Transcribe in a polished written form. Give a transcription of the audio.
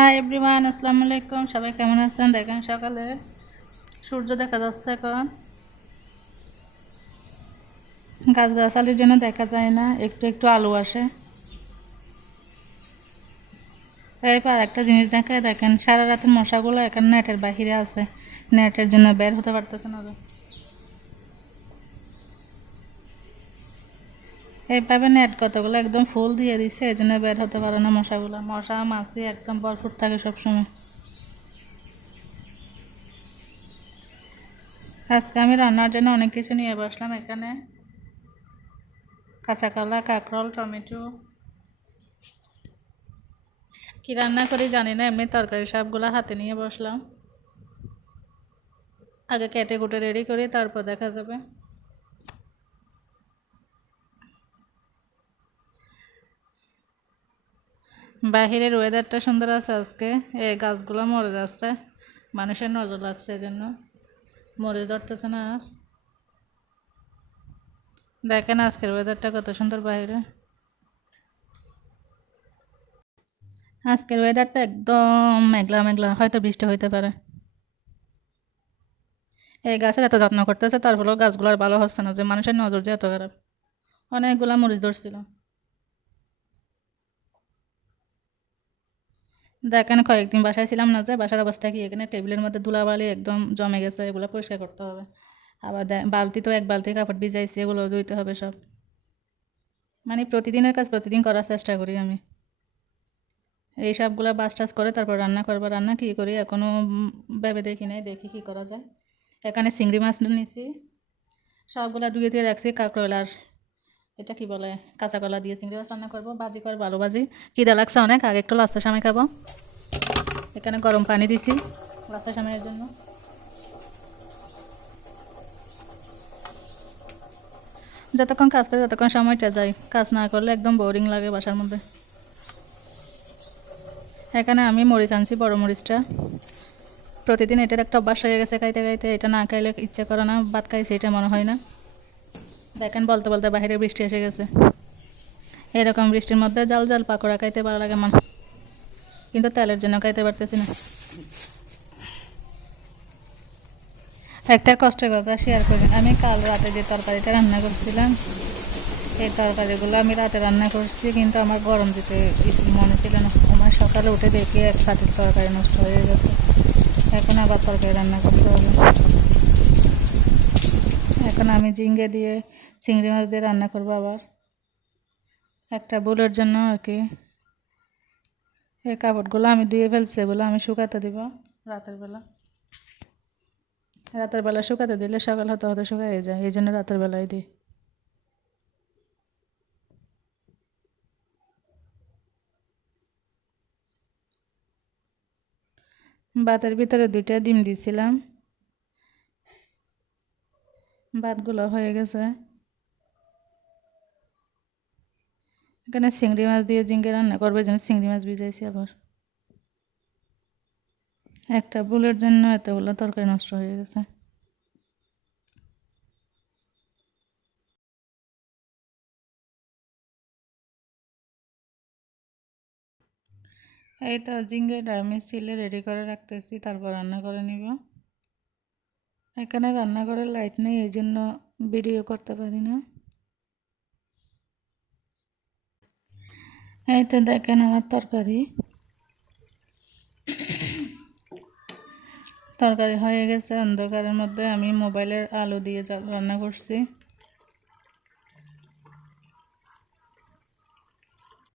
Hi everyone, আসসালামু আলাইকুম। সবাই কেমন আছেন? দেখেন সকালে সূর্য দেখা যাচ্ছে। এখন গাছগাছালির জন্য দেখা যায় না, একটু একটু আলো আসে। এরপর একটা জিনিস দেখায়, দেখেন সারা রাতের মশাগুলো এখন নেটের বাহিরে আছে, নেটের জন্য বের হতে পারতেছে না। এইভাবে নেট কতগুলো একদম ফুল দিয়ে দিছে, এই জন্য বের হতে পারে না মশাগুলো। মশা মাছি একদম ভরপুর থাকে সবসময়। আজকে আমি রান্নার জন্য অনেক কিছু নিয়ে বসলাম। এখানে কাঁচা কলা, কাঁকরোল, টমেটো। কি রান্না করি জানি না, এমনি তরকারি সবগুলো হাতে নিয়ে বসলাম। আগে কেটে কুটে রেডি করি, তারপর দেখা যাবে। বাহিরের ওয়েদারটা সুন্দর আছে আজকে। এই গাছগুলো মরে যাচ্ছে, মানুষের নজর লাগছে, এই জন্য মরে ধরতেছে না আর। দেখেন আজকের ওয়েদারটা কত সুন্দর বাইরে। আজকের ওয়েদারটা একদম মেঘলা মেঘলা, হয়তো বৃষ্টি হইতে পারে। এই গাছের এত যত্ন করতেছে, তারপরেও গাছগুলো আর ভালো হচ্ছে না, যে মানুষের নজর যে এত খারাপ। অনেকগুলা মরিচ ধরছিল। দেখেন কয়েকদিন বাসায় ছিলাম না, যে বাসার অবস্থা কি, এখানে টেবিলের মধ্যে ধুলাবালি একদম জমে গেছে, এগুলো পরিষ্কার করতে হবে। আবার বালতি তো এক বালতি কাপড় ভিজাইছি, এগুলো ধুইতে হবে সব। মানে প্রতিদিনের কাজ প্রতিদিন করার চেষ্টা করি আমি। এই সবগুলো বাস টাস করে তারপর রান্না করবো। রান্না কী করি এখনও ভেবে দেখি নাই, দেখি কী করা যায়। এখানে চিংড়ি মাছ নিয়েছি, সবগুলো ধুয়ে ধুয়ে রাখছি। কাঁকরোল আর এটা কি বলে, কাঁচা কলা দিয়ে চিংড়ি মাছ রান্না করবো। ভাজি করে ভালো ভাজি, খিদা লাগছে অনেক, আগে একটু লাস্টের সময় খাবো। এখানে গরম পানি দিছি লাস্টের সময়ের জন্য। যতক্ষণ কাজ করে ততক্ষণ সময়টা যায়, কাজ না করলে একদম বোরিং লাগে বাসার মধ্যে। এখানে আমি মরিচ আনছি, বড় মরিচটা। প্রতিদিন এটার একটা অভ্যাস হয়ে গেছে খাইতে খাইতে, এটা না খাইলে ইচ্ছে করে না। ভাত খাইছে এটা মনে হয় না। দেখেন বলতে বলতে বাইরে বৃষ্টি এসে গেছে। এরকম বৃষ্টির মধ্যে জাল জাল পাকোড়া খাইতে ভালো লাগে মন, কিন্তু তেলের জন্য খাইতে পারতেছি না। একটা কষ্টের কথা শেয়ার করি, আমি কাল রাতে যে তরকারিটা রান্না করছিলাম, এই তরকারিগুলো আমি রাতে রান্না করছি, কিন্তু আমার গরম দিতে মনে ছিল না। আমার সকালে উঠে দেখি এক পাতিল তরকারি নষ্ট হয়ে গেছে। এখন আবার তরকারি রান্না করতে হবে। এখন আমি ঝিঙ্গে দিয়ে চিংড়ি মাছ দিয়ে রান্না করবো আবার, একটা ভুলের জন্য আর কি। এই কাপড়গুলো আমি ধুয়ে ফেলছি, এগুলো আমি শুকাতে দিব রাতের বেলা। রাতের বেলা শুকাতে দিলে সকাল হতে হতে শুকাই যায়, এই জন্য রাতের বেলায় দিই। ভাতের ভিতরে 2টা ডিম দিয়েছিলাম, ভাতগুলো হয়ে গেছে। এখানে চিংড়ি মাছ দিয়ে ঝিঙ্গে রান্না করবে, এই জন্য চিংড়ি মাছ ভিজাইছি আবার। একটা ভুলের জন্য এতগুলো তরকারি নষ্ট হয়ে গেছে। এই তো ঝিঙ্গেটা আমি সিলে রেডি করে রাখতেছি, তারপর রান্না করে নিব। এখানে রান্নাঘরের লাইট নেই, এই জন্য ভিডিও করতে পারি না। এই তো দেখেন আমার তরকারি তরকারি হয়ে গেছে। অন্ধকারের মধ্যে আমি মোবাইলের আলো দিয়ে রান্না করছি।